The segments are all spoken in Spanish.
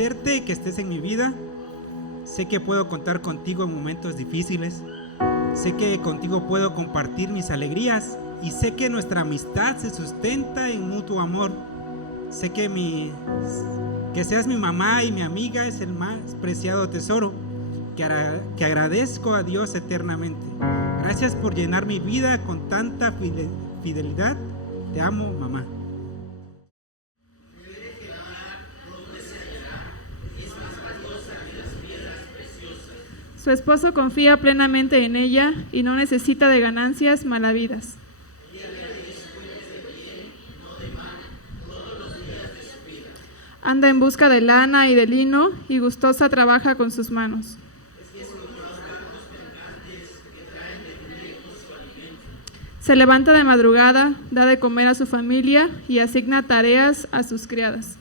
agradecerte que estés en mi vida. Sé que puedo contar contigo en momentos difíciles. Sé que contigo puedo compartir mis alegrías y sé que nuestra amistad se sustenta en mutuo amor. Sé que seas mi mamá y mi amiga es el más preciado tesoro que agradezco a Dios eternamente. Gracias por llenar mi vida con tanta fidelidad. Te amo, mamá. Su esposo confía plenamente en ella y no necesita de ganancias malavidas. Anda en busca de lana y de lino y gustosa trabaja con sus manos. Se levanta de madrugada, da de comer a su familia y asigna tareas a sus criadas.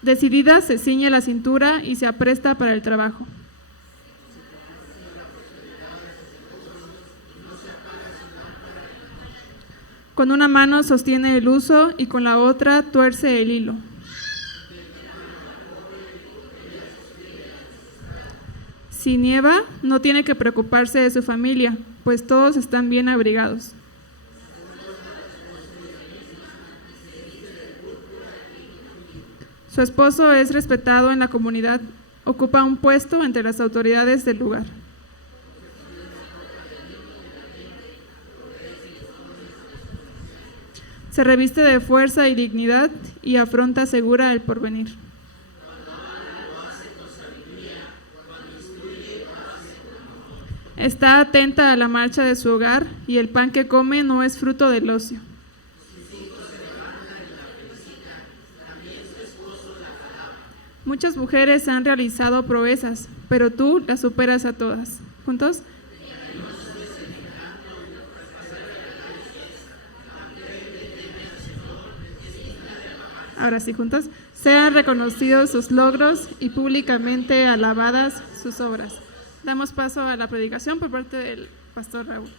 Decidida, se ciñe la cintura y se apresta para el trabajo. Con una mano sostiene el huso y con la otra tuerce el hilo. Si nieva, no tiene que preocuparse de su familia, pues todos están bien abrigados. Su esposo es respetado en la comunidad, ocupa un puesto entre las autoridades del lugar. Se reviste de fuerza y dignidad y afronta segura el porvenir. Está atenta a la marcha de su hogar y el pan que come no es fruto del ocio. Muchas mujeres han realizado proezas, pero tú las superas a todas. ¿Juntos? Ahora sí, juntos. Sean reconocidos sus logros y públicamente alabadas sus obras. Damos paso a la predicación por parte del pastor Raúl.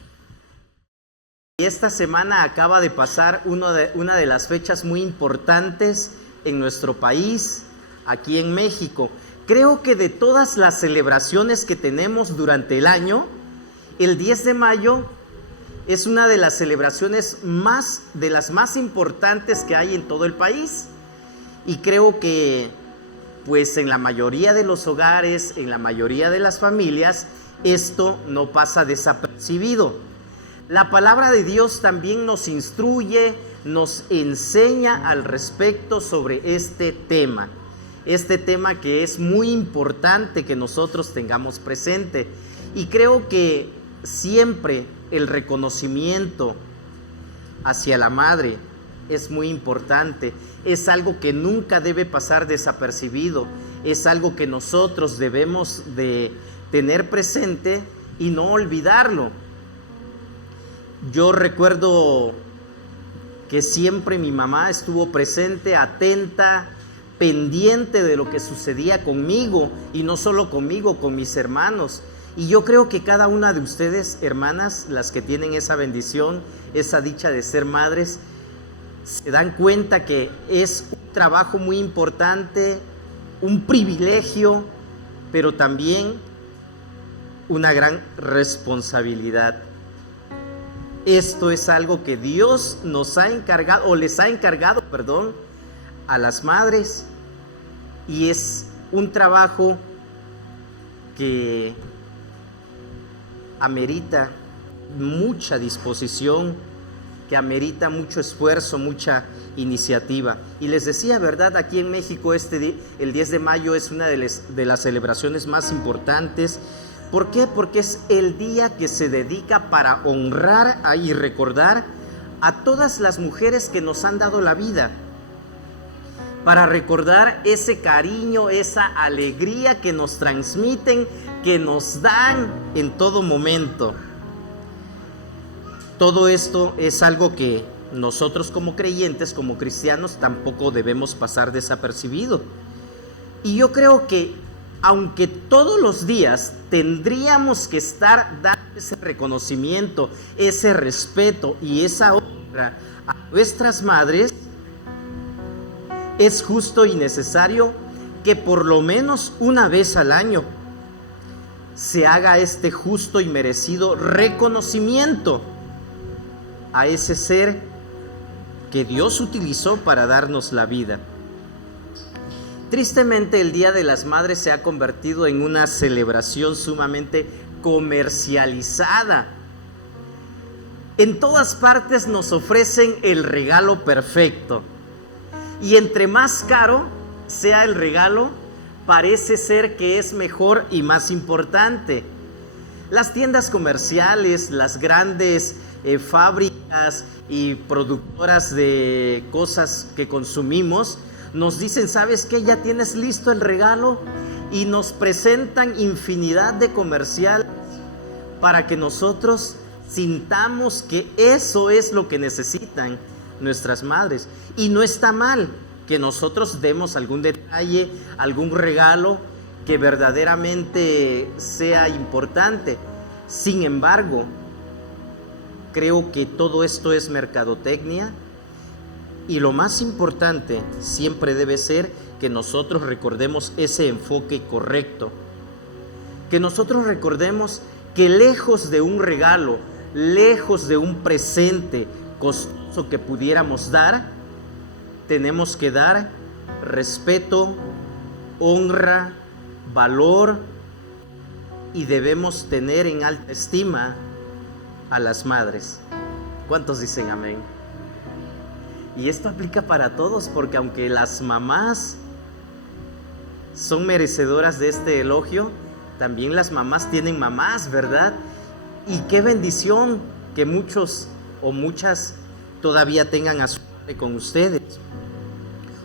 Esta semana acaba de pasar una de las fechas muy importantes en nuestro país, aquí en México. Creo que de todas las celebraciones que tenemos durante el año, el 10 de mayo es una de las celebraciones de las más importantes que hay en todo el país. Y creo que pues en la mayoría de los hogares, en la mayoría de las familias, esto no pasa desapercibido. La palabra de Dios también nos instruye, nos enseña al respecto sobre este tema que es muy importante que nosotros tengamos presente. Y creo que siempre el reconocimiento hacia la madre es muy importante, es algo que nunca debe pasar desapercibido, es algo que nosotros debemos de tener presente y no olvidarlo. Yo recuerdo que siempre mi mamá estuvo presente, atenta, pendiente de lo que sucedía conmigo, y no solo conmigo, con mis hermanos. Y yo creo que cada una de ustedes, hermanas, las que tienen esa bendición, esa dicha de ser madres, se dan cuenta que es un trabajo muy importante, un privilegio, pero también una gran responsabilidad. Esto es algo que Dios nos ha encargado, o les ha encargado, a las madres, y es un trabajo que amerita mucha disposición, que amerita mucho esfuerzo, mucha iniciativa. Y les decía, ¿verdad? Aquí en México el 10 de mayo es una de las celebraciones más importantes. ¿Por qué? Porque es el día que se dedica para honrar y recordar a todas las mujeres que nos han dado la vida, para recordar ese cariño, esa alegría que nos transmiten, que nos dan en todo momento. Todo esto es algo que nosotros como creyentes, como cristianos, tampoco debemos pasar desapercibido. Y yo creo que aunque todos los días tendríamos que estar dando ese reconocimiento, ese respeto y esa honra a nuestras madres, es justo y necesario que por lo menos una vez al año se haga este justo y merecido reconocimiento a ese ser que Dios utilizó para darnos la vida. Tristemente, el Día de las Madres se ha convertido en una celebración sumamente comercializada. En todas partes nos ofrecen el regalo perfecto, y entre más caro sea el regalo, parece ser que es mejor y más importante. Las tiendas comerciales, las grandes fábricas y productoras de cosas que consumimos nos dicen: ¿sabes qué? Ya tienes listo el regalo, y nos presentan infinidad de comerciales para que nosotros sintamos que eso es lo que necesitan nuestras madres. Y no está mal que nosotros demos algún detalle, algún regalo que verdaderamente sea importante. Sin embargo, creo que todo esto es mercadotecnia, y lo más importante siempre debe ser que nosotros recordemos ese enfoque correcto, que nosotros recordemos que lejos de un regalo, lejos de un presente costoso que pudiéramos dar, tenemos que dar respeto, honra, valor, y debemos tener en alta estima a las madres. ¿Cuántos dicen amén? Y esto aplica para todos, porque aunque las mamás son merecedoras de este elogio, también las mamás tienen mamás, ¿verdad? Y qué bendición que muchos o muchas todavía tengan a su madre con ustedes.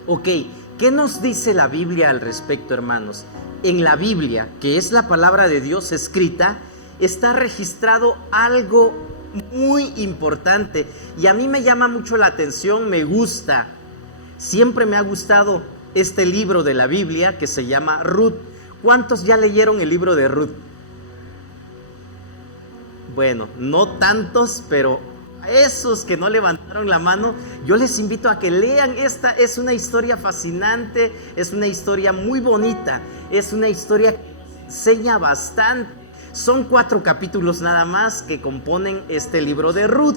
Ok, ¿qué nos dice la Biblia al respecto, hermanos? En la Biblia, que es la palabra de Dios escrita, está registrado algo muy importante, y a mí me llama mucho la atención, me gusta, siempre me ha gustado este libro de la Biblia que se llama Ruth. ¿Cuántos ya leyeron el libro de Ruth? Bueno, no tantos, pero a esos que no levantaron la mano, yo les invito a que lean. Esta es una historia fascinante, es una historia muy bonita, es una historia que enseña bastante. Son 4 capítulos nada más que componen este libro de Ruth,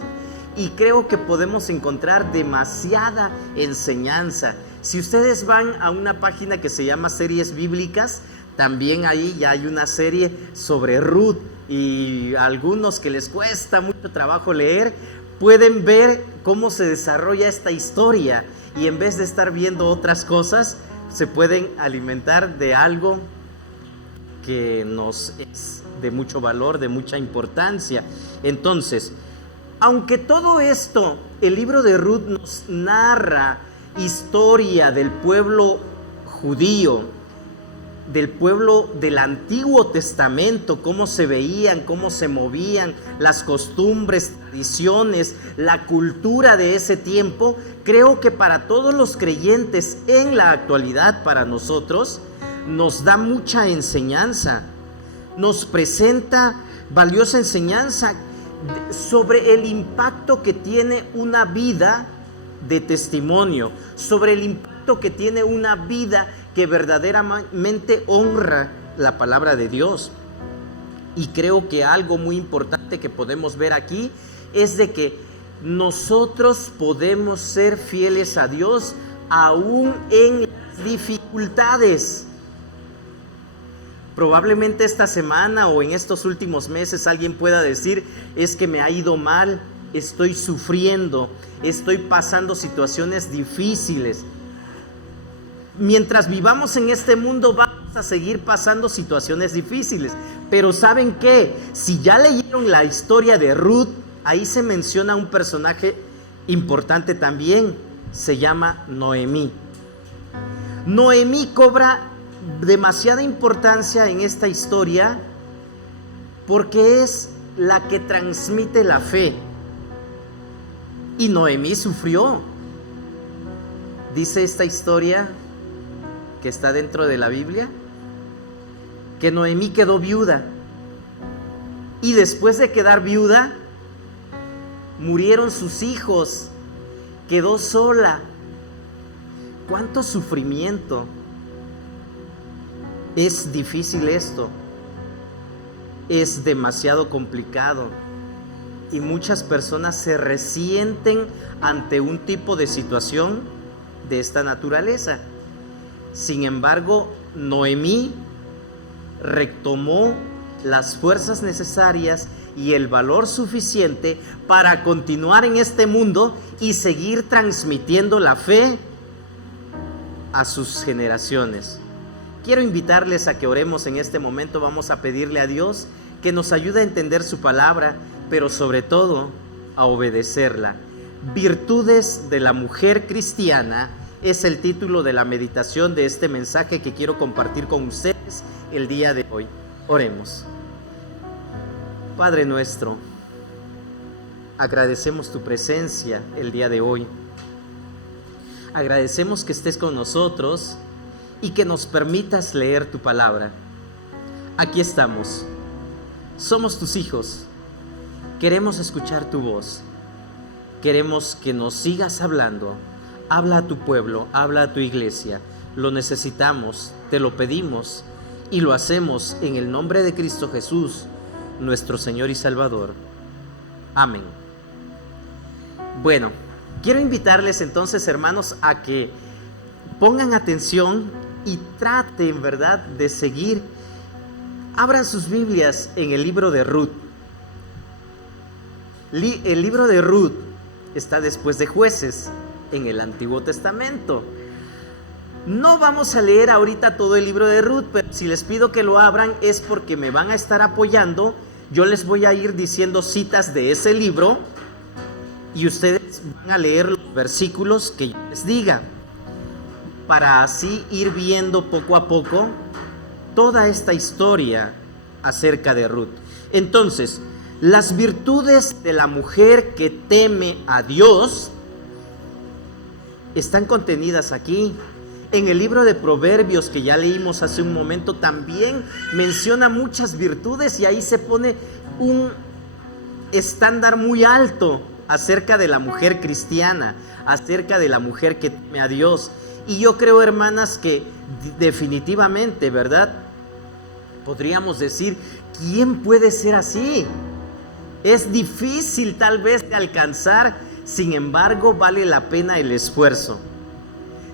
y creo que podemos encontrar demasiada enseñanza. Si ustedes van a una página que se llama Series Bíblicas, también ahí ya hay una serie sobre Ruth, y a algunos que les cuesta mucho trabajo leer, pueden ver cómo se desarrolla esta historia, y en vez de estar viendo otras cosas, se pueden alimentar de algo que nos es de mucho valor, de mucha importancia. Entonces, aunque todo esto, el libro de Ruth nos narra historia del pueblo judío, del pueblo del Antiguo Testamento, cómo se veían, cómo se movían, las costumbres, tradiciones, la cultura de ese tiempo, creo que para todos los creyentes en la actualidad, para nosotros, nos da mucha enseñanza, nos presenta valiosa enseñanza sobre el impacto que tiene una vida de testimonio, sobre el impacto que tiene una vida que verdaderamente honra la palabra de Dios. Y creo que algo muy importante que podemos ver aquí es de que nosotros podemos ser fieles a Dios aún en las dificultades. Probablemente esta semana o en estos últimos meses alguien pueda decir: es que me ha ido mal, estoy sufriendo, estoy pasando situaciones difíciles. Mientras vivamos en este mundo vamos a seguir pasando situaciones difíciles, pero ¿saben qué? Si ya leyeron la historia de Ruth, ahí se menciona un personaje importante también, se llama Noemí. Noemí cobra demasiada importancia en esta historia porque es la que transmite la fe. Y Noemí sufrió. Dice esta historia que está dentro de la Biblia que Noemí quedó viuda, y después de quedar viuda murieron sus hijos, quedó sola. ¿Cuánto sufrimiento? Es difícil esto, es demasiado complicado y muchas personas se resienten ante un tipo de situación de esta naturaleza. Sin embargo, Noemí retomó las fuerzas necesarias y el valor suficiente para continuar en este mundo y seguir transmitiendo la fe a sus generaciones. Quiero invitarles a que oremos en este momento. Vamos a pedirle a Dios que nos ayude a entender su palabra, pero sobre todo a obedecerla. Virtudes de la mujer cristiana es el título de la meditación de este mensaje que quiero compartir con ustedes el día de hoy. Oremos. Padre nuestro, agradecemos tu presencia el día de hoy. Agradecemos que estés con nosotros y que nos permitas leer tu palabra. Aquí estamos, somos tus hijos, queremos escuchar tu voz, queremos que nos sigas hablando. Habla a tu pueblo, habla a tu iglesia, lo necesitamos, te lo pedimos y lo hacemos en el nombre de Cristo Jesús, nuestro Señor y Salvador. Amén. Bueno, quiero invitarles entonces, hermanos, a que pongan atención y traten, ¿verdad?, de seguir. Abran sus Biblias en el libro de Ruth. El libro de Ruth está después de Jueces en el Antiguo Testamento. No vamos a leer ahorita todo el libro de Ruth, pero si les pido que lo abran es porque me van a estar apoyando. Yo les voy a ir diciendo citas de ese libro y ustedes van a leer los versículos que yo les diga, para así ir viendo poco a poco toda esta historia acerca de Ruth. Entonces, las virtudes de la mujer que teme a Dios están contenidas aquí. En el libro de Proverbios que ya leímos hace un momento también menciona muchas virtudes y ahí se pone un estándar muy alto acerca de la mujer cristiana, acerca de la mujer que teme a Dios. Y yo creo, hermanas, que definitivamente, ¿verdad?, podríamos decir, ¿quién puede ser así? Es difícil tal vez de alcanzar, sin embargo vale la pena el esfuerzo.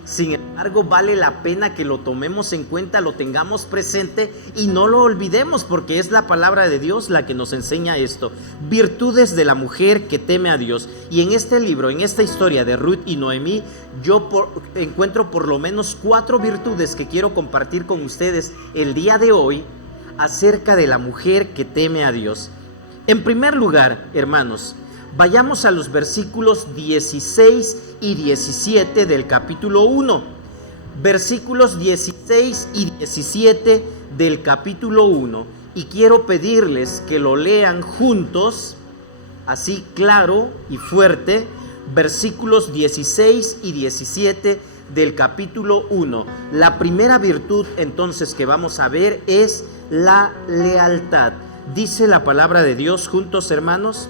Sin embargo, vale la pena que lo tomemos en cuenta, lo tengamos presente y no lo olvidemos, porque es la palabra de Dios la que nos enseña esto. Virtudes de la mujer que teme a Dios. Y en este libro, en esta historia de Ruth y Noemí, yo encuentro por lo menos 4 virtudes que quiero compartir con ustedes el día de hoy acerca de la mujer que teme a Dios. En primer lugar, hermanos, vayamos a los versículos 16 y 17 del capítulo 1. Versículos 16 y 17 del capítulo 1. Y quiero pedirles que lo lean juntos, así claro y fuerte. Versículos 16 y 17 del capítulo 1. La primera virtud entonces que vamos a ver es la lealtad. Dice la palabra de Dios juntos, hermanos.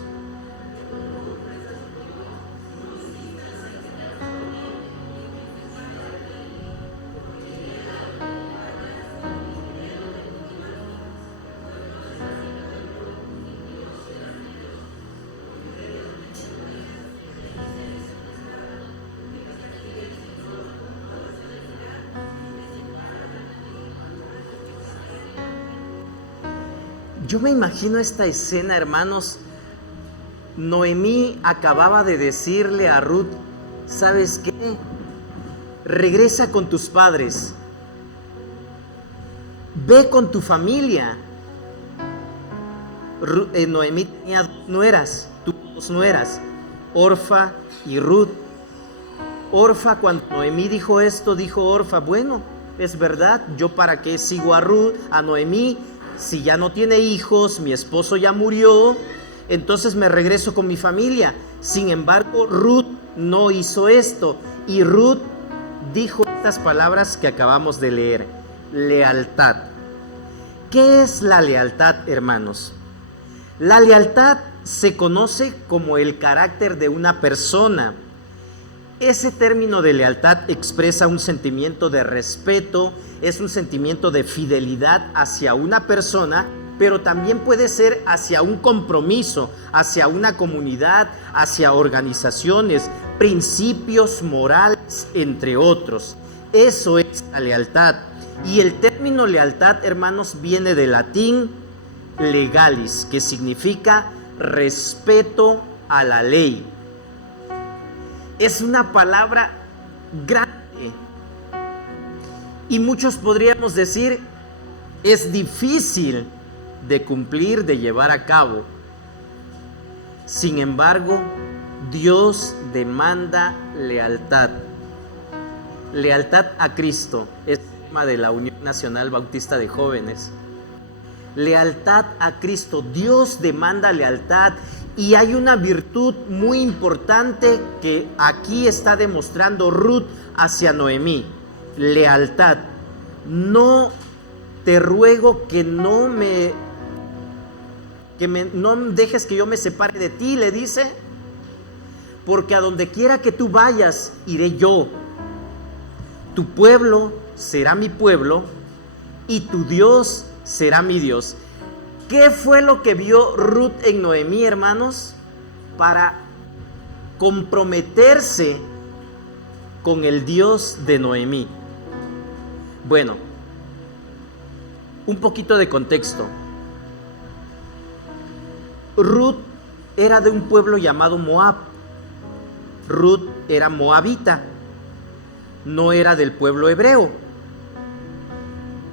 Yo me imagino esta escena, hermanos. Noemí acababa de decirle a Ruth, ¿sabes qué? Regresa con tus padres, ve con tu familia. Noemí tenía 2 nueras, tuvo 2 nueras, Orfa y Ruth. Orfa, cuando Noemí dijo esto, dijo Orfa, bueno, es verdad, yo para qué sigo a Ruth, a Noemí, si ya no tiene hijos, mi esposo ya murió, entonces me regreso con mi familia. Sin embargo, Ruth no hizo esto, y Ruth dijo estas palabras que acabamos de leer: lealtad. ¿Qué es la lealtad, hermanos? La lealtad se conoce como el carácter de una persona. Ese término de lealtad expresa un sentimiento de respeto, es un sentimiento de fidelidad hacia una persona, pero también puede ser hacia un compromiso, hacia una comunidad, hacia organizaciones, principios morales, entre otros. Eso es la lealtad. Y el término lealtad, hermanos, viene del latín legalis, que significa respeto a la ley. Es una palabra grande y muchos podríamos decir es difícil de cumplir, de llevar a cabo. Sin embargo, Dios demanda lealtad. Lealtad a Cristo es el tema de la Unión Nacional Bautista de Jóvenes. Lealtad a Cristo. Dios demanda lealtad. Y hay una virtud muy importante que aquí está demostrando Ruth hacia Noemí: lealtad. No te ruego que no dejes que yo me separe de ti, le dice, porque a donde quiera que tú vayas, iré yo. Tu pueblo será mi pueblo y tu Dios será mi Dios. ¿Qué fue lo que vio Ruth en Noemí, hermanos? Para comprometerse con el Dios de Noemí. Bueno, un poquito de contexto. Ruth era de un pueblo llamado Moab. Ruth era moabita, no era del pueblo hebreo,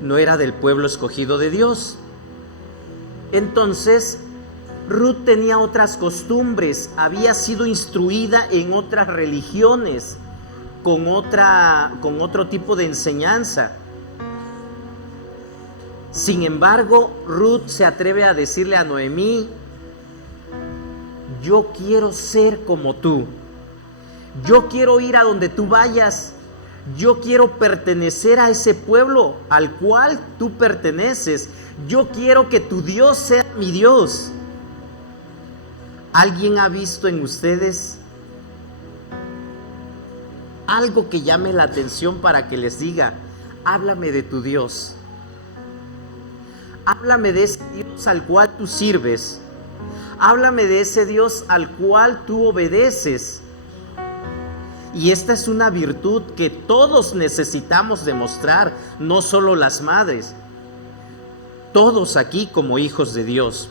no era del pueblo escogido de Dios. Entonces, Ruth tenía otras costumbres, había sido instruida en otras religiones, con otro tipo de enseñanza. Sin embargo, Ruth se atreve a decirle a Noemí: yo quiero ser como tú, yo quiero ir a donde tú vayas, yo quiero pertenecer a ese pueblo al cual tú perteneces. Yo quiero que tu Dios sea mi Dios. ¿Alguien ha visto en ustedes algo que llame la atención para que les diga: háblame de tu Dios? Háblame de ese Dios al cual tú sirves. Háblame de ese Dios al cual tú obedeces. Y esta es una virtud que todos necesitamos demostrar, no solo las madres. Todos aquí como hijos de Dios.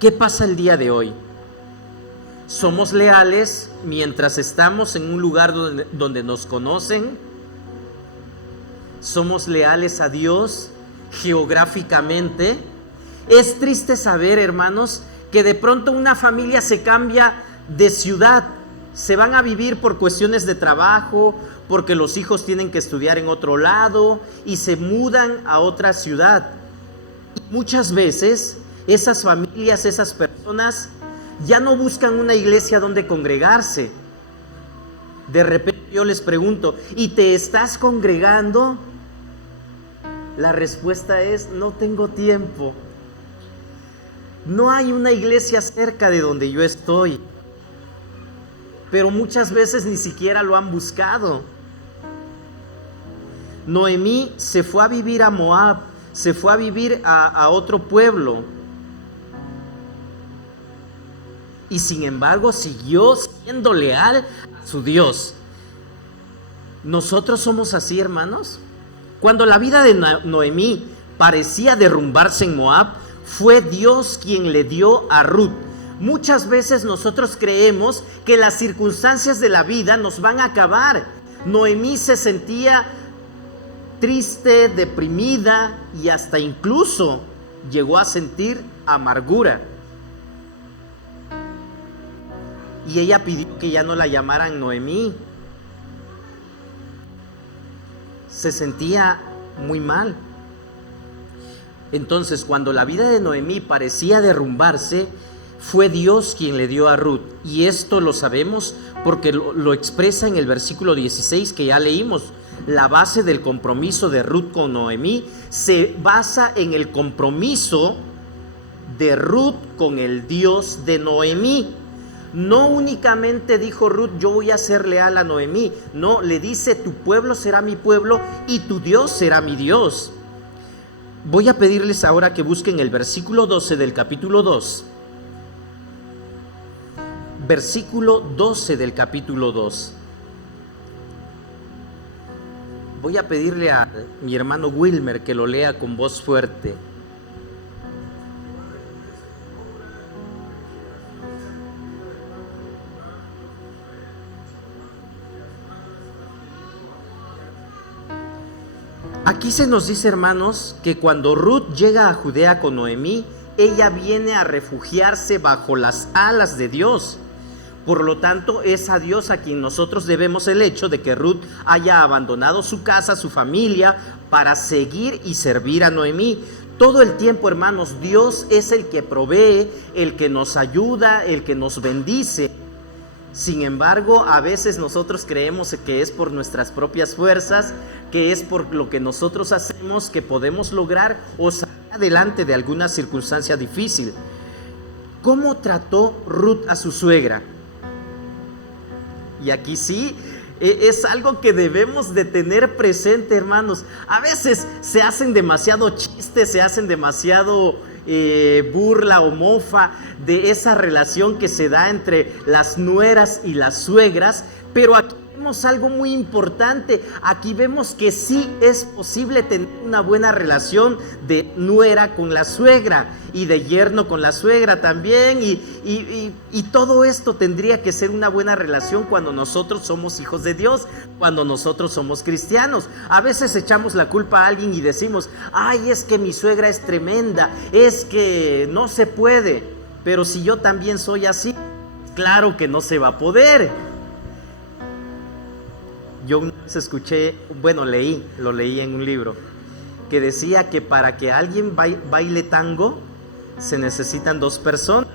¿Qué pasa el día de hoy? ¿Somos leales mientras estamos en un lugar donde nos conocen? ¿Somos leales a Dios geográficamente? Es triste saber, hermanos, que de pronto una familia se cambia de ciudad. Se van a vivir por cuestiones de trabajo, porque los hijos tienen que estudiar en otro lado y se mudan a otra ciudad. Y muchas veces esas familias, esas personas ya no buscan una iglesia donde congregarse. De repente yo les pregunto: ¿y te estás congregando? La respuesta es: no tengo tiempo. No hay una iglesia cerca de donde yo estoy. Pero muchas veces ni siquiera lo han buscado. Noemí se fue a vivir a Moab, se fue a vivir a otro pueblo. Y sin embargo siguió siendo leal a su Dios. ¿Nosotros somos así, hermanos? Cuando la vida de Noemí parecía derrumbarse en Moab, fue Dios quien le dio a Ruth. Muchas veces nosotros creemos que las circunstancias de la vida nos van a acabar. Noemí se sentía triste, deprimida y hasta incluso llegó a sentir amargura. Y ella pidió que ya no la llamaran Noemí. Se sentía muy mal. Entonces, cuando la vida de Noemí parecía derrumbarse, fue Dios quien le dio a Ruth. Y esto lo sabemos porque lo expresa en el versículo 16 que ya leímos. La base del compromiso de Ruth con Noemí se basa en el compromiso de Ruth con el Dios de Noemí. No únicamente dijo Ruth, yo voy a ser leal a Noemí. No, le dice, tu pueblo será mi pueblo y tu Dios será mi Dios. Voy a pedirles ahora que busquen el versículo 12 del capítulo 2. Versículo 12 del capítulo 2. Voy a pedirle a mi hermano Wilmer que lo lea con voz fuerte. Aquí se nos dice, hermanos, que cuando Ruth llega a Judea con Noemí, ella viene a refugiarse bajo las alas de Dios. Por lo tanto, es a Dios a quien nosotros debemos el hecho de que Ruth haya abandonado su casa, su familia, para seguir y servir a Noemí. Todo el tiempo, hermanos, Dios es el que provee, el que nos ayuda, el que nos bendice. Sin embargo, a veces nosotros creemos que es por nuestras propias fuerzas, que es por lo que nosotros hacemos que podemos lograr o salir adelante de alguna circunstancia difícil. ¿Cómo trató Ruth a su suegra? Y aquí sí, es algo que debemos de tener presente, hermanos. A veces se hacen demasiado chistes, se hacen demasiado burla o mofa de esa relación que se da entre las nueras y las suegras, pero aquí vemos algo muy importante. Aquí vemos que sí es posible tener una buena relación de nuera con la suegra y de yerno con la suegra también, y todo esto tendría que ser una buena relación cuando nosotros somos hijos de Dios, cuando nosotros somos cristianos. A veces echamos la culpa a alguien y decimos, ay, es que mi suegra es tremenda, es que no se puede. Pero si yo también soy así, claro que no se va a poder. Yo una vez escuché, lo leí en un libro, que decía que para que alguien baile tango, se necesitan dos personas.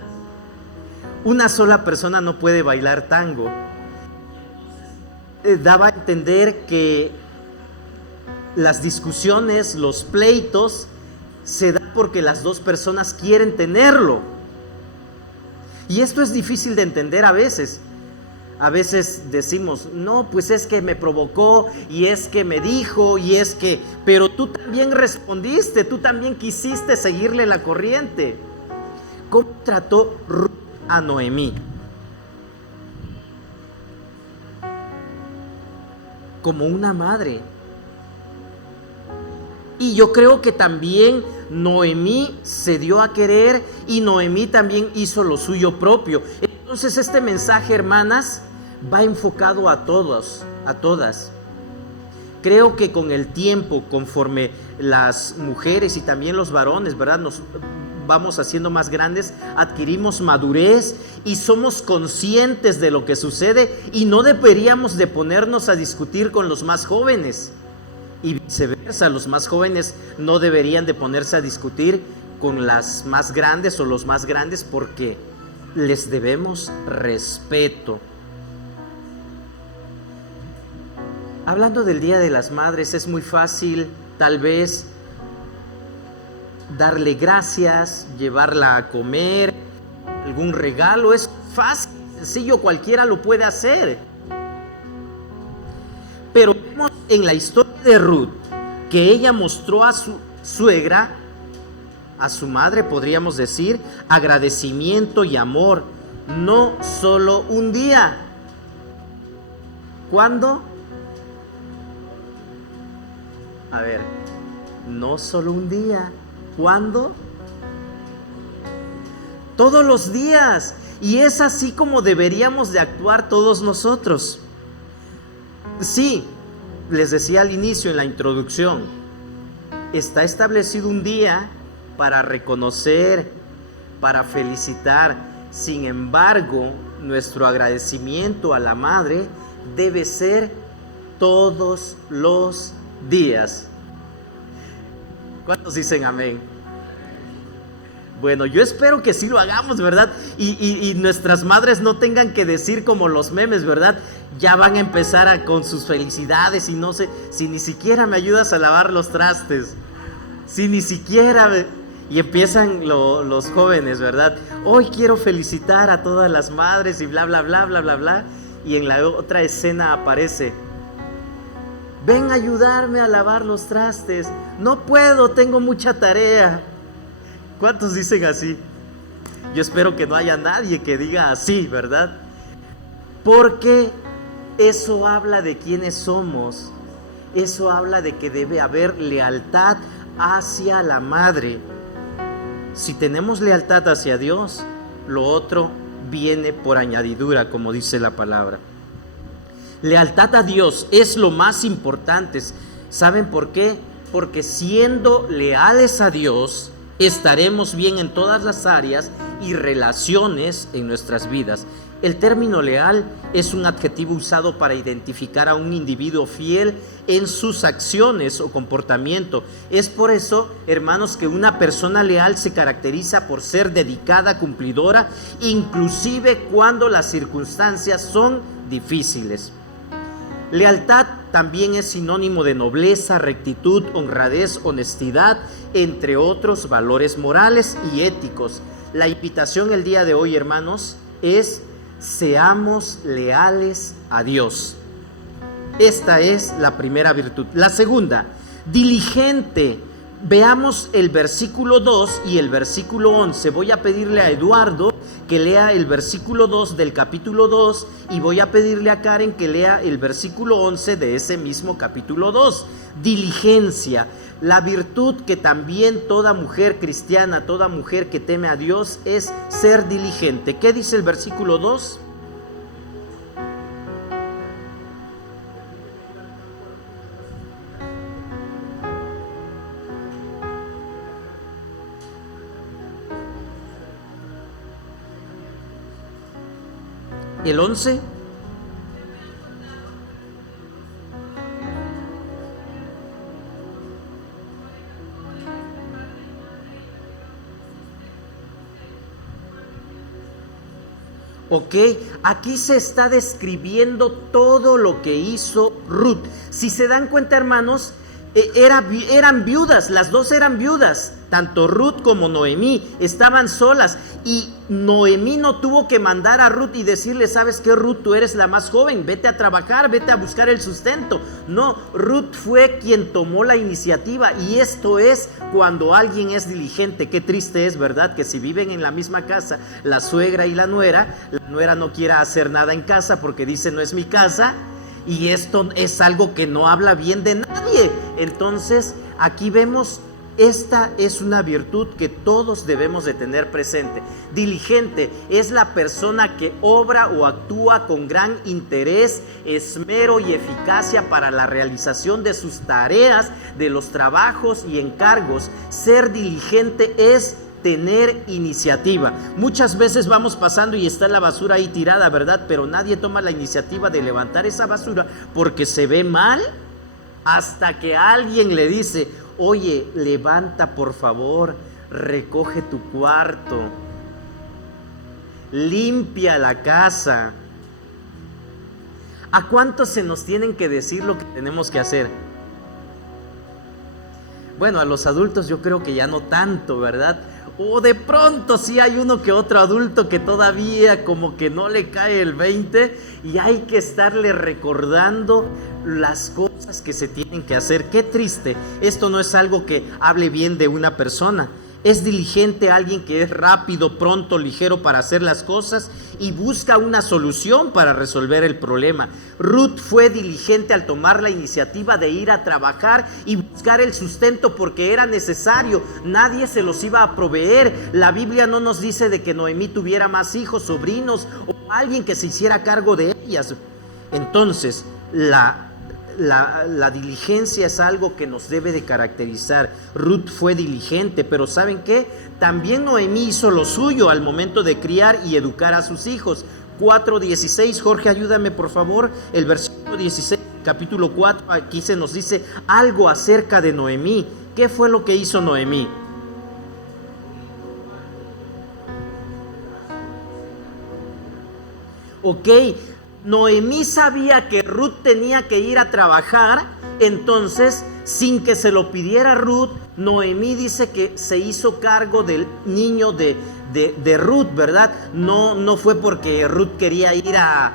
Una sola persona no puede bailar tango. Daba a entender que las discusiones, los pleitos, se dan porque las dos personas quieren tenerlo. Y esto es difícil de entender a veces. A veces decimos, no, pues es que me provocó, y es que me dijo, y es que... Pero tú también respondiste, tú también quisiste seguirle la corriente. ¿Cómo trató Ruth a Noemí? Como una madre. Y yo creo que también Noemí se dio a querer, y Noemí también hizo lo suyo propio. Entonces este mensaje, hermanas, va enfocado a todos, a todas. Creo que con el tiempo, conforme las mujeres y también los varones, ¿verdad?, nos vamos haciendo más grandes, adquirimos madurez y somos conscientes de lo que sucede, y no deberíamos de ponernos a discutir con los más jóvenes. Y viceversa, los más jóvenes no deberían de ponerse a discutir con las más grandes o los más grandes, porque les debemos respeto. Hablando del Día de las Madres, es muy fácil tal vez darle gracias, llevarla a comer, algún regalo. Es fácil, sencillo, cualquiera lo puede hacer. Pero vemos en la historia de Ruth que ella mostró a su suegra, a su madre, podríamos decir, agradecimiento y amor, no solo un día. ¿Cuándo? A ver, no solo un día. ¿Cuándo? Todos los días. Y es así como deberíamos de actuar todos nosotros. Sí, les decía al inicio, en la introducción, está establecido un día para reconocer, para felicitar. Sin embargo, nuestro agradecimiento a la madre debe ser todos los días. ¿Cuántos dicen amén? Bueno, yo espero que sí lo hagamos, ¿verdad? Y nuestras madres no tengan que decir como los memes, ¿verdad? Ya van a empezar con sus felicidades, y no sé, si ni siquiera me ayudas a lavar los trastes, si ni siquiera Y empiezan los jóvenes, ¿verdad? Hoy quiero felicitar a todas las madres y bla, bla, bla, bla, bla, bla. Y en la otra escena aparece: ven a ayudarme a lavar los trastes. No puedo, tengo mucha tarea. ¿Cuántos dicen así? Yo espero que no haya nadie que diga así, ¿verdad? Porque eso habla de quiénes somos. Eso habla de que debe haber lealtad hacia la madre. Si tenemos lealtad hacia Dios, lo otro viene por añadidura, como dice la palabra. Lealtad a Dios es lo más importante. ¿Saben por qué? Porque siendo leales a Dios, estaremos bien en todas las áreas y relaciones en nuestras vidas. El término leal es un adjetivo usado para identificar a un individuo fiel en sus acciones o comportamiento. Es por eso, hermanos, que una persona leal se caracteriza por ser dedicada, cumplidora, inclusive cuando las circunstancias son difíciles. Lealtad también es sinónimo de nobleza, rectitud, honradez, honestidad, entre otros valores morales y éticos. La invitación el día de hoy, hermanos, es: seamos leales a Dios. Esta es la primera virtud. La segunda, diligente. Veamos el versículo 2 y el versículo 11. Voy a pedirle a Eduardo que lea el versículo 2 del capítulo 2 y voy a pedirle a Karen que lea el versículo 11 de ese mismo capítulo 2. Diligencia, la virtud que también toda mujer cristiana, toda mujer que teme a Dios, es ser diligente. ¿Qué dice el versículo 2? ¿El 11? Ok, aquí se está describiendo todo lo que hizo Ruth. Si se dan cuenta, hermanos, eran viudas, las dos eran viudas, tanto Ruth como Noemí estaban solas, y Noemí no tuvo que mandar a Ruth y decirle: ¿sabes qué, Ruth? Tú eres la más joven, vete a trabajar, vete a buscar el sustento. No, Ruth fue quien tomó la iniciativa, y esto es cuando alguien es diligente. Qué triste es, ¿verdad? Que si viven en la misma casa, la suegra y la nuera no quiera hacer nada en casa porque dice: no es mi casa. Y esto es algo que no habla bien de nadie. Entonces, aquí vemos, esta es una virtud que todos debemos de tener presente. Diligente es la persona que obra o actúa con gran interés, esmero y eficacia para la realización de sus tareas, de los trabajos y encargos. Ser diligente es tener iniciativa. Muchas veces vamos pasando y está la basura ahí tirada, ¿verdad? Pero nadie toma la iniciativa de levantar esa basura porque se ve mal, hasta que alguien le dice: oye, levanta por favor, recoge tu cuarto, limpia la casa. ¿A cuántos se nos tienen que decir lo que tenemos que hacer? Bueno, a los adultos yo creo que ya no tanto, ¿verdad? O de pronto sí hay uno que otro adulto que todavía como que no le cae el 20 y hay que estarle recordando las cosas que se tienen que hacer. Qué triste. Esto no es algo que hable bien de una persona. Es diligente alguien que es rápido, pronto, ligero para hacer las cosas y busca una solución para resolver el problema. Ruth fue diligente al tomar la iniciativa de ir a trabajar y buscar el sustento porque era necesario. Nadie se los iba a proveer. La Biblia no nos dice de que Noemí tuviera más hijos, sobrinos o alguien que se hiciera cargo de ellas. Entonces, la diligencia es algo que nos debe de caracterizar. Ruth fue diligente, pero ¿saben qué? También Noemí hizo lo suyo al momento de criar y educar a sus hijos. 4:16, Jorge, ayúdame por favor, el versículo 16, capítulo 4, aquí se nos dice algo acerca de Noemí. ¿Qué fue lo que hizo Noemí? Ok, Noemí sabía que Ruth tenía que ir a trabajar, entonces sin que se lo pidiera Ruth, Noemí dice que se hizo cargo del niño de Ruth, ¿verdad? No fue porque Ruth quería ir a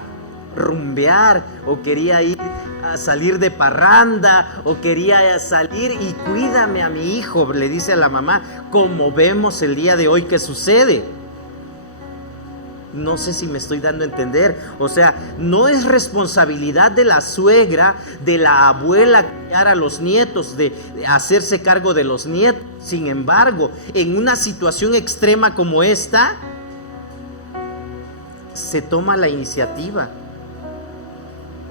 rumbear o quería ir a salir de parranda o quería salir y cuídame a mi hijo, le dice a la mamá, como vemos el día de hoy que sucede. No sé si me estoy dando a entender. O sea, no es responsabilidad de la suegra, de la abuela criar a los nietos, de hacerse cargo de los nietos. Sin embargo, en una situación extrema como esta, se toma la iniciativa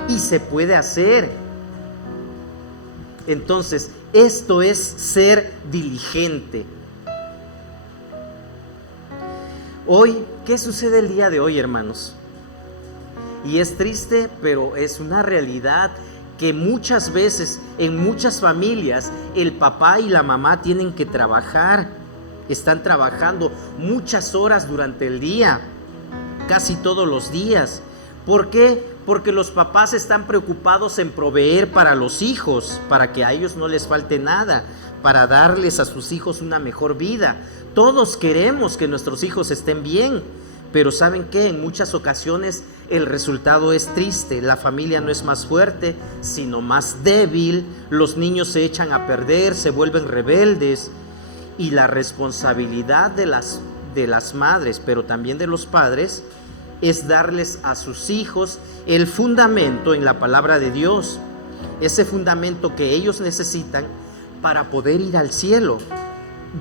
y se puede hacer. Entonces, esto es ser diligente. Hoy, ¿qué sucede el día de hoy, hermanos? Y es triste, pero es una realidad que muchas veces en muchas familias el papá y la mamá tienen que trabajar. Están trabajando muchas horas durante el día, casi todos los días. ¿Por qué? Porque los papás están preocupados en proveer para los hijos, para que a ellos no les falte nada, para darles a sus hijos una mejor vida. Todos queremos que nuestros hijos estén bien, pero ¿saben qué? En muchas ocasiones el resultado es triste. La familia no es más fuerte, sino más débil. Los niños se echan a perder, se vuelven rebeldes. Y la responsabilidad de las madres, pero también de los padres, es darles a sus hijos el fundamento en la palabra de Dios. Ese fundamento que ellos necesitan para poder ir al cielo.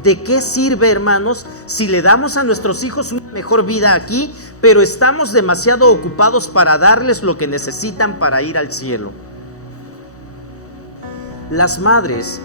¿De qué sirve, hermanos, si le damos a nuestros hijos una mejor vida aquí, pero estamos demasiado ocupados para darles lo que necesitan para ir al cielo? Las madres,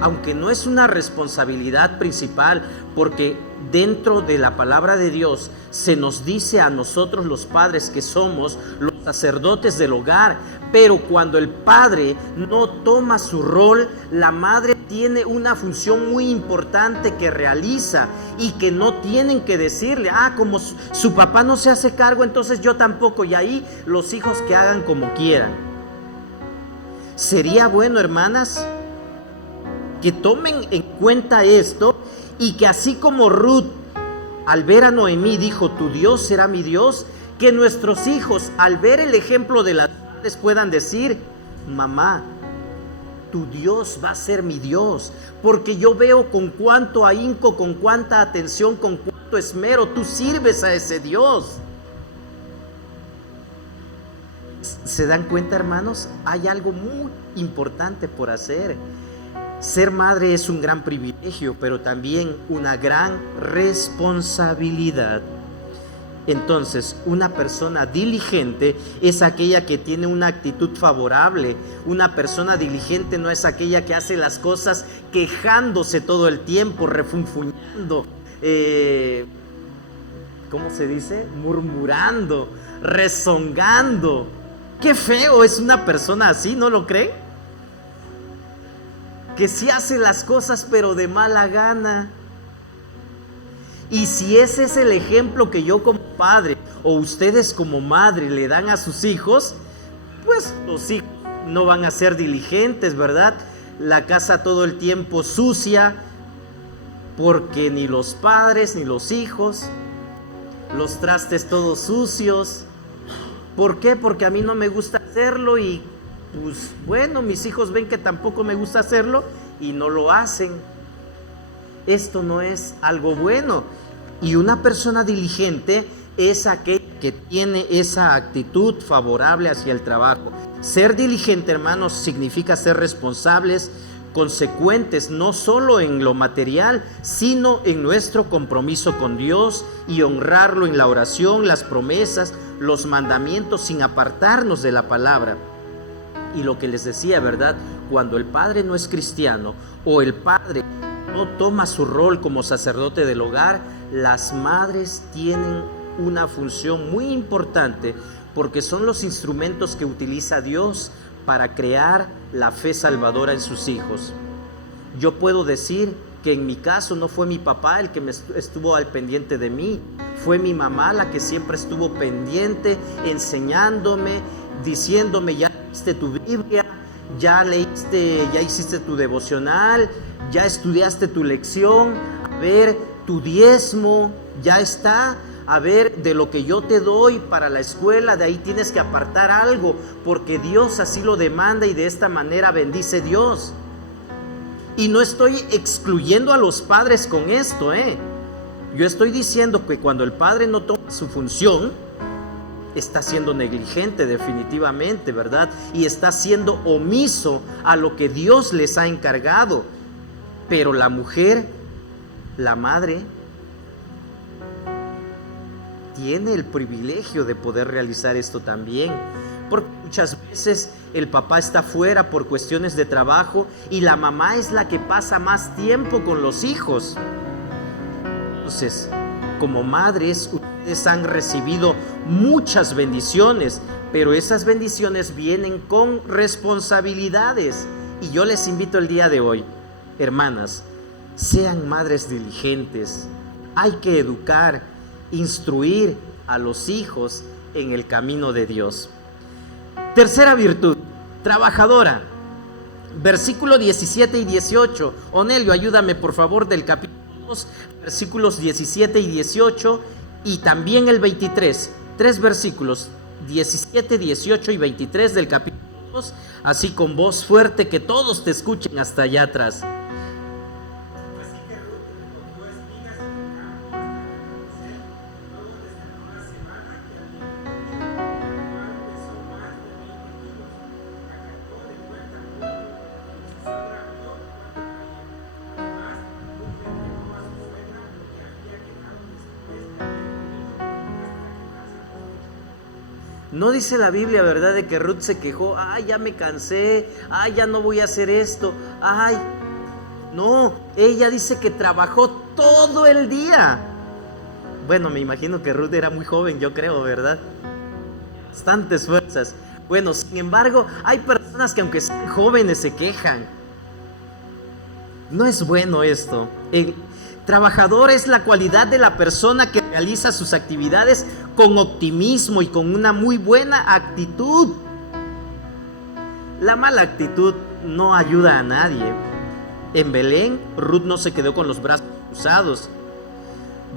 aunque no es una responsabilidad principal, porque dentro de la palabra de Dios se nos dice a nosotros los padres que somos los sacerdotes del hogar, pero cuando el padre no toma su rol, la madre tiene una función muy importante que realiza y que no tienen que decirle, como su papá no se hace cargo, entonces yo tampoco, y ahí los hijos que hagan como quieran. Sería bueno, hermanas, que tomen en cuenta esto y que así como Ruth al ver a Noemí dijo, tu Dios será mi Dios, que nuestros hijos al ver el ejemplo de las madres puedan decir, mamá, tu Dios va a ser mi Dios, porque yo veo con cuánto ahínco, con cuánta atención, con cuánto esmero tú sirves a ese Dios. ¿Se dan cuenta, hermanos? Hay algo muy importante por hacer. Ser madre es un gran privilegio, pero también una gran responsabilidad. Entonces, una persona diligente es aquella que tiene una actitud favorable. Una persona diligente no es aquella que hace las cosas quejándose todo el tiempo, refunfuñando, ¿cómo se dice? Murmurando, rezongando. Qué feo es una persona así, ¿no lo creen? Que sí hace las cosas pero de mala gana. Y si ese es el ejemplo que yo como padre o ustedes como madre le dan a sus hijos, pues los hijos no van a ser diligentes, ¿verdad? La casa todo el tiempo sucia, porque ni los padres ni los hijos, los trastes todos sucios. ¿Por qué? Porque a mí no me gusta hacerlo y pues bueno, mis hijos ven que tampoco me gusta hacerlo y no lo hacen. Esto no es algo bueno. Y una persona diligente es aquella que tiene esa actitud favorable hacia el trabajo. Ser diligente, hermanos, significa ser responsables, consecuentes, no solo en lo material, sino en nuestro compromiso con Dios y honrarlo en la oración, las promesas, los mandamientos, sin apartarnos de la palabra. Y lo que les decía, ¿verdad? Cuando el padre no es cristiano o el padre no toma su rol como sacerdote del hogar, las madres tienen una función muy importante porque son los instrumentos que utiliza Dios para crear la fe salvadora en sus hijos. Yo puedo decir que en mi caso no fue mi papá el que estuvo al pendiente de mí, fue mi mamá la que siempre estuvo pendiente, enseñándome, diciéndome, ya leíste tu Biblia, ya hiciste tu devocional, ya estudiaste tu lección, a ver, tu diezmo, ya está. A ver, de lo que yo te doy para la escuela, de ahí tienes que apartar algo, porque Dios así lo demanda y de esta manera bendice Dios. Y no estoy excluyendo a los padres con esto, Yo estoy diciendo que cuando el padre no toma su función, está siendo negligente definitivamente, ¿verdad? Y está siendo omiso a lo que Dios les ha encargado. Pero la mujer, la madre, tiene el privilegio de poder realizar esto también, porque muchas veces el papá está fuera por cuestiones de trabajo y la mamá es la que pasa más tiempo con los hijos. Entonces, como madres, ustedes han recibido muchas bendiciones, pero esas bendiciones vienen con responsabilidades. Y yo les invito el día de hoy, hermanas, sean madres diligentes. Hay que educar, instruir a los hijos en el camino de Dios. Tercera virtud, trabajadora. Versículo 17 y 18. Onelio, ayúdame por favor del capítulo 2, versículos 17 y 18 y también el 23. 3 versículos, 17, 18 y 23 del capítulo 2, así con voz fuerte que todos te escuchen hasta allá atrás. No dice la Biblia, ¿verdad?, de que Ruth se quejó, ay, ya me cansé, ay, ya no voy a hacer esto, ay. No, ella dice que trabajó todo el día. Bueno, me imagino que Ruth era muy joven, yo creo, ¿verdad? Bastantes fuerzas. Bueno, sin embargo, hay personas que aunque sean jóvenes se quejan. No es bueno esto. El trabajador es la cualidad de la persona que realiza sus actividades con optimismo y con una muy buena actitud. La mala actitud no ayuda a nadie. En Belén, Ruth no se quedó con los brazos cruzados.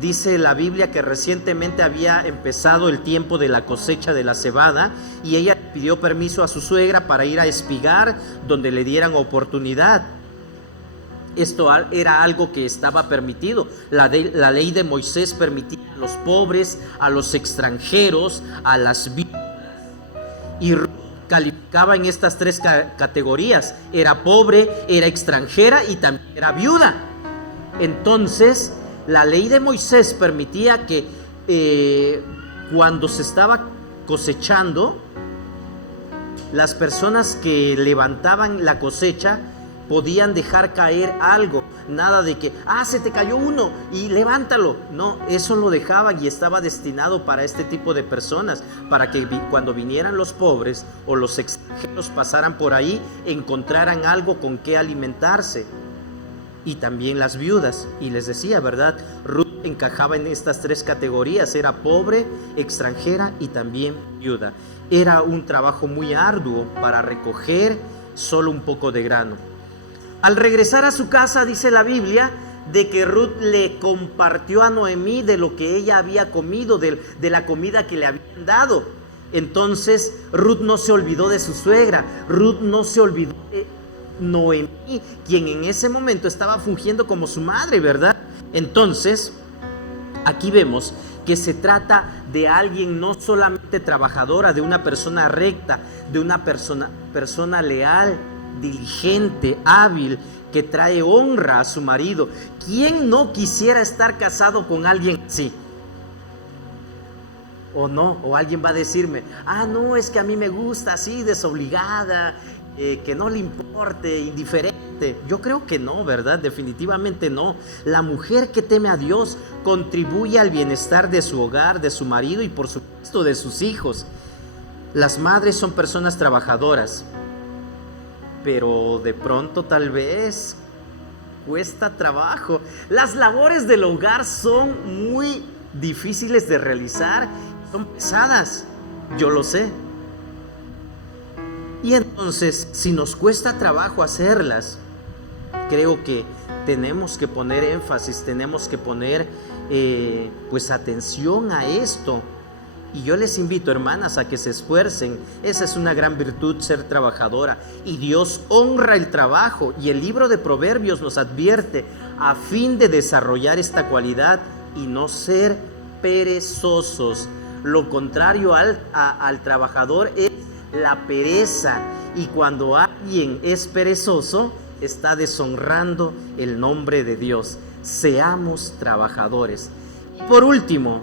Dice la Biblia que recientemente había empezado el tiempo de la cosecha de la cebada y ella pidió permiso a su suegra para ir a espigar donde le dieran oportunidad. Esto era algo que estaba permitido. La ley de Moisés permitía a los pobres, a los extranjeros, a las viudas. Y Ruth calificaba en estas 3 categorías. Era pobre, era extranjera y también era viuda. Entonces, la ley de Moisés permitía que cuando se estaba cosechando, las personas que levantaban la cosecha podían dejar caer algo, nada de que, se te cayó uno y levántalo. No, eso lo dejaban y estaba destinado para este tipo de personas, para que cuando vinieran los pobres o los extranjeros pasaran por ahí, encontraran algo con qué alimentarse. Y también las viudas, y les decía, ¿verdad? Ruth encajaba en estas 3 categorías, era pobre, extranjera y también viuda. Era un trabajo muy arduo para recoger solo un poco de grano. Al regresar a su casa, dice la Biblia, de que Ruth le compartió a Noemí de lo que ella había comido, de la comida que le habían dado. Entonces Ruth no se olvidó de su suegra, Ruth no se olvidó de Noemí, quien en ese momento estaba fungiendo como su madre, ¿verdad? Entonces, aquí vemos que se trata de alguien no solamente trabajadora, de una persona recta, de una persona leal, diligente, hábil, que trae honra a su marido. ¿Quién no quisiera estar casado con alguien así? ¿O no? O alguien va a decirme, no, es que a mí me gusta así, desobligada, que no le importe, indiferente. Yo creo que no, ¿verdad? Definitivamente no. La mujer que teme a Dios contribuye al bienestar de su hogar, de su marido y por supuesto de sus hijos. Las madres son personas trabajadoras, pero de pronto tal vez cuesta trabajo. Las labores del hogar son muy difíciles de realizar, son pesadas, yo lo sé. Y entonces, si nos cuesta trabajo hacerlas, creo que tenemos que poner énfasis, tenemos que poner pues atención a esto. Y yo les invito, hermanas, a que se esfuercen. Esa es una gran virtud, ser trabajadora. Y Dios honra el trabajo. Y el libro de Proverbios nos advierte a fin de desarrollar esta cualidad y no ser perezosos. Lo contrario al trabajador es la pereza. Y cuando alguien es perezoso, está deshonrando el nombre de Dios. Seamos trabajadores. Y por último,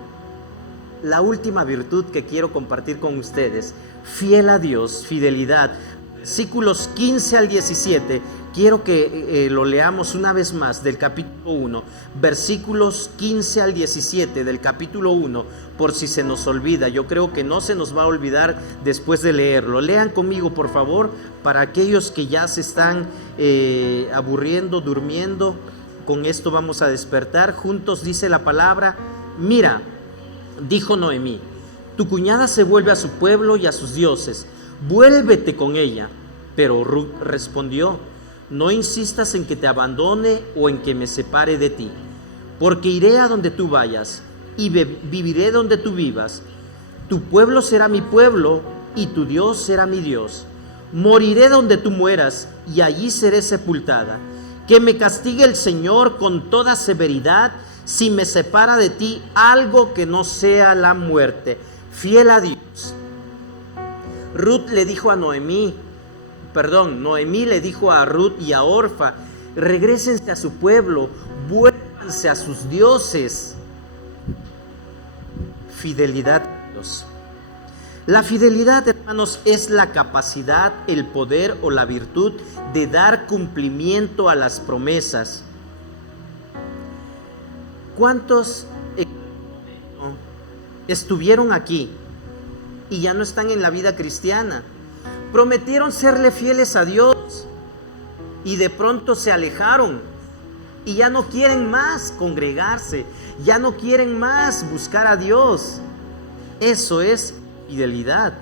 la última virtud que quiero compartir con ustedes, fiel a Dios, fidelidad. Versículos 15 al 17, quiero que lo leamos una vez más del capítulo 1, versículos 15 al 17 del capítulo 1, por si se nos olvida. Yo creo que no se nos va a olvidar después de leerlo. Lean conmigo, por favor, para aquellos que ya se están aburriendo, durmiendo. Con esto vamos a despertar. Juntos dice la palabra: mira, dijo Noemí, tu cuñada se vuelve a su pueblo y a sus dioses, vuélvete con ella. Pero Ruth respondió: no insistas en que te abandone o en que me separe de ti, porque iré a donde tú vayas y viviré donde tú vivas. Tu pueblo será mi pueblo y tu Dios será mi Dios. Moriré donde tú mueras y allí seré sepultada. Que me castigue el Señor con toda severidad si me separa de ti algo que no sea la muerte. Fiel a Dios. Ruth le dijo a Noemí le dijo a Ruth y a Orfa: regrésense a su pueblo, vuélvanse a sus dioses. Fidelidad a Dios. La fidelidad, hermanos, es la capacidad, el poder o la virtud de dar cumplimiento a las promesas. ¿Cuántos estuvieron aquí y ya no están en la vida cristiana? Prometieron serle fieles a Dios y de pronto se alejaron y ya no quieren más congregarse, ya no quieren más buscar a Dios. Eso es fidelidad.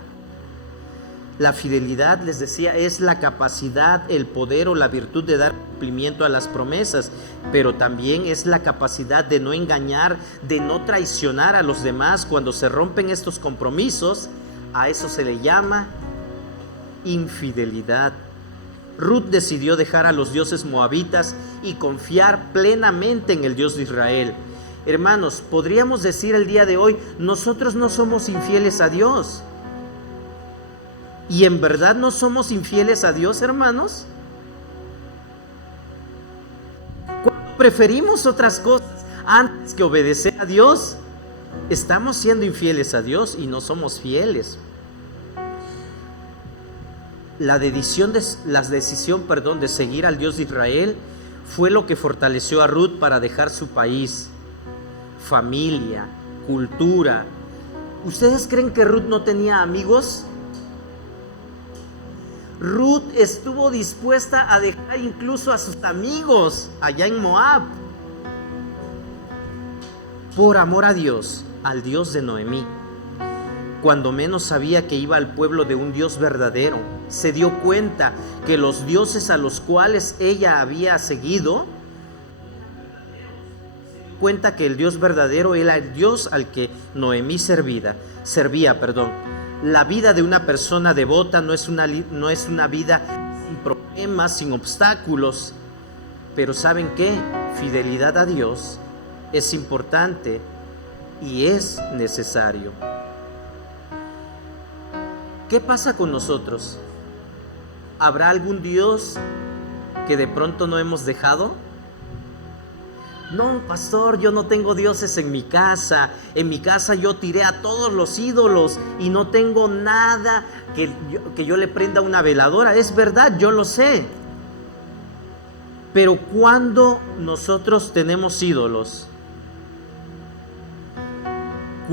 La fidelidad, les decía, es la capacidad, el poder o la virtud de dar cumplimiento a las promesas, pero también es la capacidad de no engañar, de no traicionar a los demás. Cuando se rompen estos compromisos, a eso se le llama infidelidad. Ruth decidió dejar a los dioses moabitas y confiar plenamente en el Dios de Israel. Hermanos, podríamos decir el día de hoy, nosotros no somos infieles a Dios. ¿Y en verdad no somos infieles a Dios, hermanos? Cuando preferimos otras cosas antes que obedecer a Dios, estamos siendo infieles a Dios y no somos fieles. La decisión de seguir al Dios de Israel fue lo que fortaleció a Ruth para dejar su país, familia, cultura. ¿Ustedes creen que Ruth no tenía amigos? Ruth estuvo dispuesta a dejar incluso a sus amigos allá en Moab por amor a Dios, al Dios de Noemí. Cuando menos sabía que iba al pueblo de un Dios verdadero, se dio cuenta que los dioses a los cuales ella había seguido, cuenta que el Dios verdadero era el Dios al que Noemí servía. La vida de una persona devota no es una vida sin problemas, sin obstáculos, pero ¿saben qué? Fidelidad a Dios es importante y es necesario. ¿Qué pasa con nosotros? ¿Habrá algún Dios que de pronto no hemos dejado? No, pastor, yo no tengo dioses en mi casa. En mi casa yo tiré a todos los ídolos y no tengo nada que yo le prenda una veladora. Es verdad, yo lo sé. Pero cuando nosotros tenemos ídolos,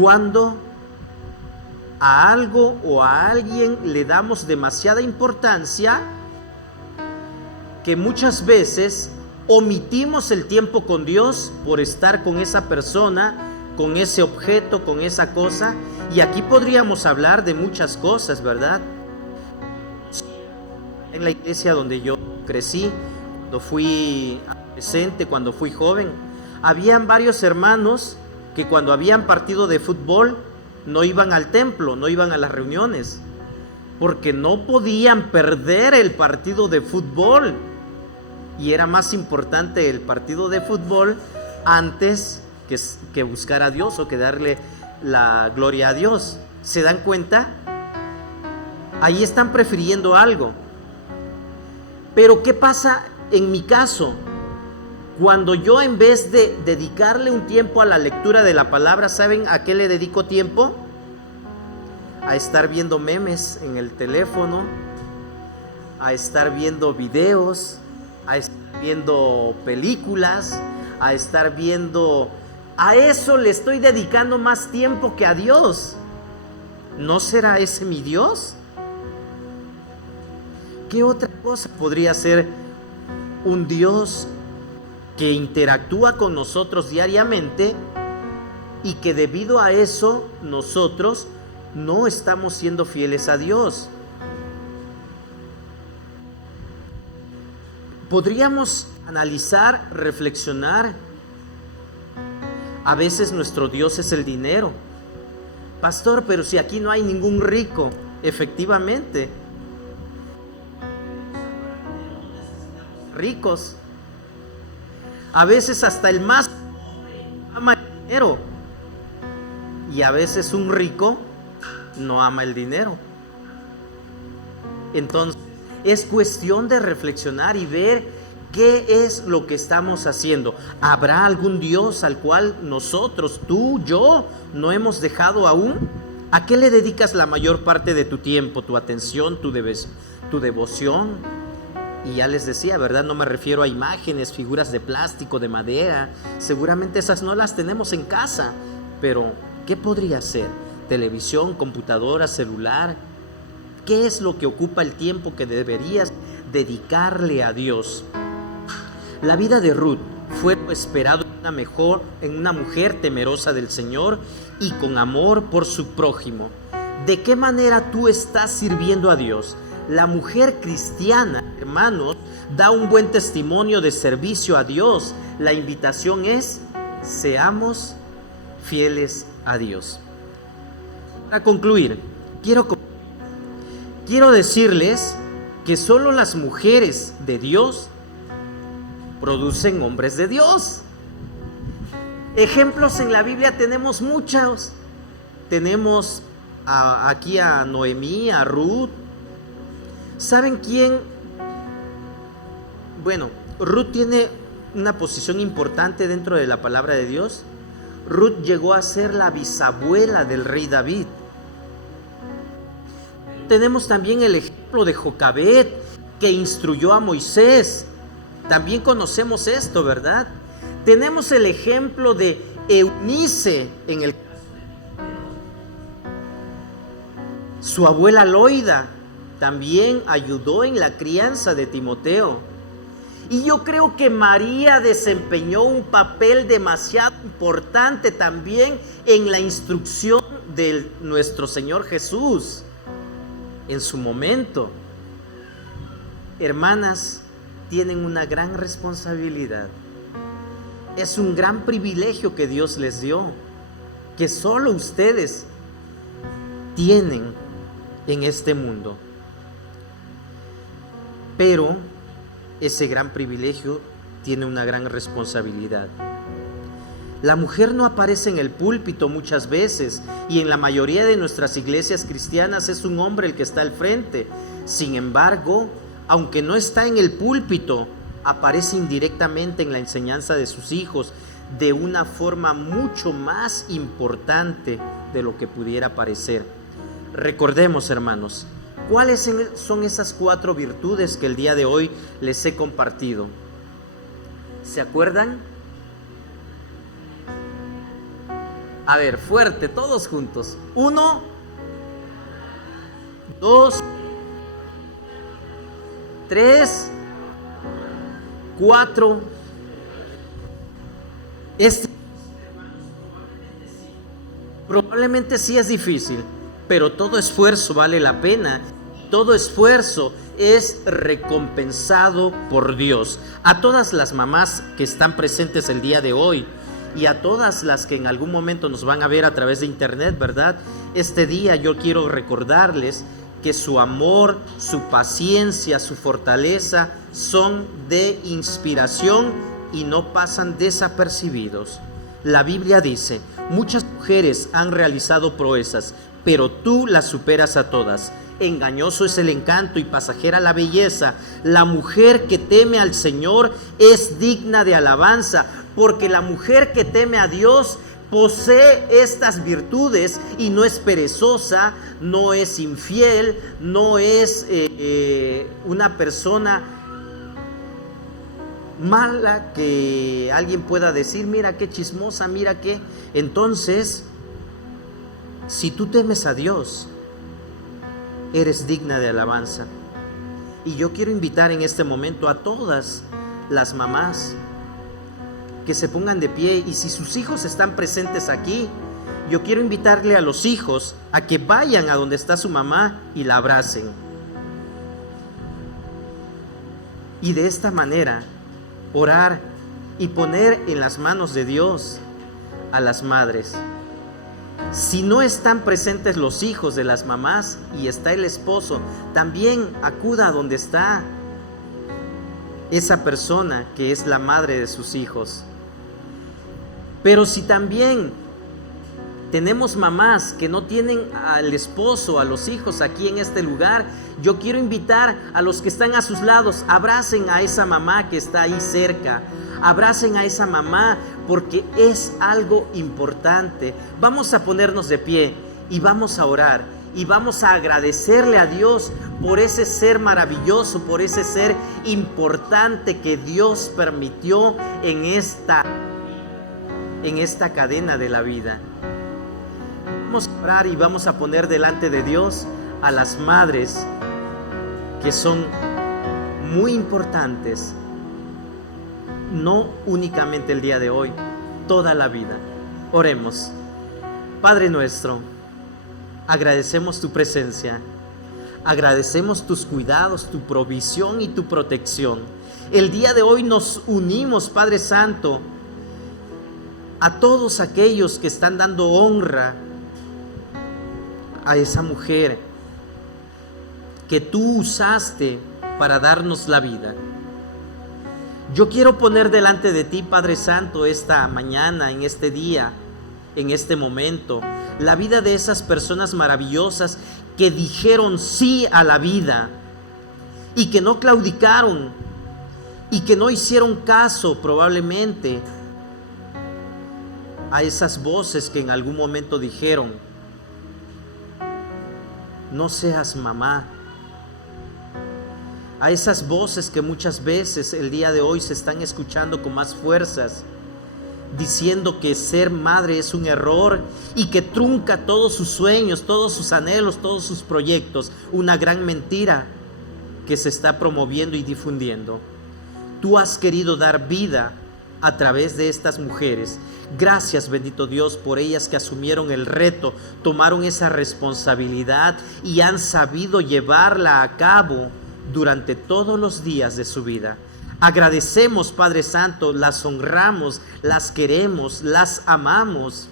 cuando a algo o a alguien le damos demasiada importancia, que muchas veces omitimos el tiempo con Dios por estar con esa persona, con ese objeto, con esa cosa. Y aquí podríamos hablar de muchas cosas, ¿verdad? En la iglesia donde yo crecí, cuando fui adolescente, cuando fui joven, habían varios hermanos que cuando habían partido de fútbol no iban al templo, no iban a las reuniones, porque no podían perder el partido de fútbol. Y era más importante el partido de fútbol antes que buscar a Dios o que darle la gloria a Dios. ¿Se dan cuenta? Ahí están prefiriendo algo. Pero ¿qué pasa en mi caso? Cuando yo, en vez de dedicarle un tiempo a la lectura de la palabra, ¿saben a qué le dedico tiempo? A estar viendo memes en el teléfono, a estar viendo videos, a estar viendo películas, a estar viendo... A eso le estoy dedicando más tiempo que a Dios. ¿No será ese mi Dios? ¿Qué otra cosa podría ser un Dios que interactúa con nosotros diariamente y que debido a eso nosotros no estamos siendo fieles a Dios? Podríamos analizar, reflexionar. A veces nuestro Dios es el dinero. Pastor, pero si aquí no hay ningún rico. Efectivamente, ricos. A veces hasta el más ama el dinero. Y a veces un rico no ama el dinero. Entonces, es cuestión de reflexionar y ver qué es lo que estamos haciendo. ¿Habrá algún Dios al cual nosotros, tú, yo, no hemos dejado aún? ¿A qué le dedicas la mayor parte de tu tiempo, tu atención, tu devoción? Y ya les decía, ¿verdad? No me refiero a imágenes, figuras de plástico, de madera. Seguramente esas no las tenemos en casa. Pero, ¿qué podría ser? ¿Televisión, computadora, celular? ¿Qué es lo que ocupa el tiempo que deberías dedicarle a Dios? La vida de Ruth fue lo esperado en una mujer temerosa del Señor y con amor por su prójimo. ¿De qué manera tú estás sirviendo a Dios? La mujer cristiana, hermanos, da un buen testimonio de servicio a Dios. La invitación es: seamos fieles a Dios. Para concluir, quiero decirles que solo las mujeres de Dios producen hombres de Dios. Ejemplos en la Biblia tenemos muchos. Tenemos aquí a Noemí, a Ruth. ¿Saben quién? Bueno, Ruth tiene una posición importante dentro de la palabra de Dios. Ruth llegó a ser la bisabuela del rey David. Tenemos también el ejemplo de Jocabed, que instruyó a Moisés. También conocemos esto, ¿verdad? Tenemos el ejemplo de Eunice su abuela Loida también ayudó en la crianza de Timoteo. Y yo creo que María desempeñó un papel demasiado importante también en la instrucción de nuestro Señor Jesús en su momento. Hermanas, tienen una gran responsabilidad. Es un gran privilegio que Dios les dio, que solo ustedes tienen en este mundo. Pero ese gran privilegio tiene una gran responsabilidad. La mujer no aparece en el púlpito muchas veces, y en la mayoría de nuestras iglesias cristianas es un hombre el que está al frente. Sin embargo, aunque no está en el púlpito, aparece indirectamente en la enseñanza de sus hijos de una forma mucho más importante de lo que pudiera parecer. Recordemos, hermanos, ¿cuáles son esas 4 virtudes que el día de hoy les he compartido? ¿Se acuerdan? A ver, fuerte, todos juntos. 1, 2, 3, 4. Probablemente sí es difícil, pero todo esfuerzo vale la pena. todo esfuerzo es recompensado por Dios. A todas las mamás que están presentes el día de hoy y a todas las que en algún momento nos van a ver a través de internet, ¿verdad? Este día yo quiero recordarles que su amor, su paciencia, su fortaleza son de inspiración y no pasan desapercibidos. La Biblia dice: muchas mujeres han realizado proezas, pero tú las superas a todas. Engañoso es el encanto y pasajera la belleza. La mujer que teme al Señor es digna de alabanza, porque la mujer que teme a Dios posee estas virtudes y no es perezosa, no es infiel, no es una persona mala que alguien pueda decir: mira qué chismosa, mira qué. Entonces, si tú temes a Dios, eres digna de alabanza. Y yo quiero invitar en este momento a todas las mamás que se pongan de pie, y si sus hijos están presentes aquí, yo quiero invitarle a los hijos a que vayan a donde está su mamá y la abracen. Y de esta manera orar y poner en las manos de Dios a las madres. Si no están presentes los hijos de las mamás y está el esposo, también acuda a donde está esa persona que es la madre de sus hijos. Pero si también tenemos mamás que no tienen al esposo, a los hijos aquí en este lugar, yo quiero invitar a los que están a sus lados: abracen a esa mamá que está ahí cerca, abracen a esa mamá, porque es algo importante. Vamos a ponernos de pie y vamos a orar y vamos a agradecerle a Dios por ese ser maravilloso, por ese ser importante que Dios permitió en esta cadena de la vida. Vamos a orar y vamos a poner delante de Dios a las madres que son muy importantes, no únicamente el día de hoy, toda la vida. Oremos. Padre nuestro, agradecemos tu presencia, agradecemos tus cuidados, tu provisión y tu protección. El día de hoy nos unimos, Padre Santo, a todos aquellos que están dando honra a esa mujer que tú usaste para darnos la vida. Yo quiero poner delante de ti, Padre Santo, esta mañana, en este día, en este momento, la vida de esas personas maravillosas que dijeron sí a la vida y que no claudicaron y que no hicieron caso probablemente a esas voces que en algún momento dijeron: no seas mamá. A esas voces que muchas veces el día de hoy se están escuchando con más fuerzas, diciendo que ser madre es un error y que trunca todos sus sueños, todos sus anhelos, todos sus proyectos. Una gran mentira que se está promoviendo y difundiendo. Tú has querido dar vida a través de estas mujeres. Gracias, bendito Dios, por ellas que asumieron el reto, tomaron esa responsabilidad y han sabido llevarla a cabo durante todos los días de su vida. Agradecemos, Padre Santo, las honramos, las queremos, las amamos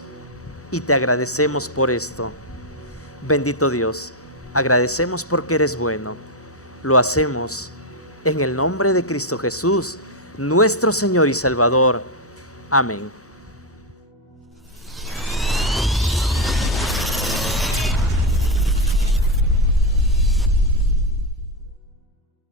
y te agradecemos por esto. Bendito Dios, agradecemos porque eres bueno. Lo hacemos en el nombre de Cristo Jesús, nuestro Señor y Salvador. Amén.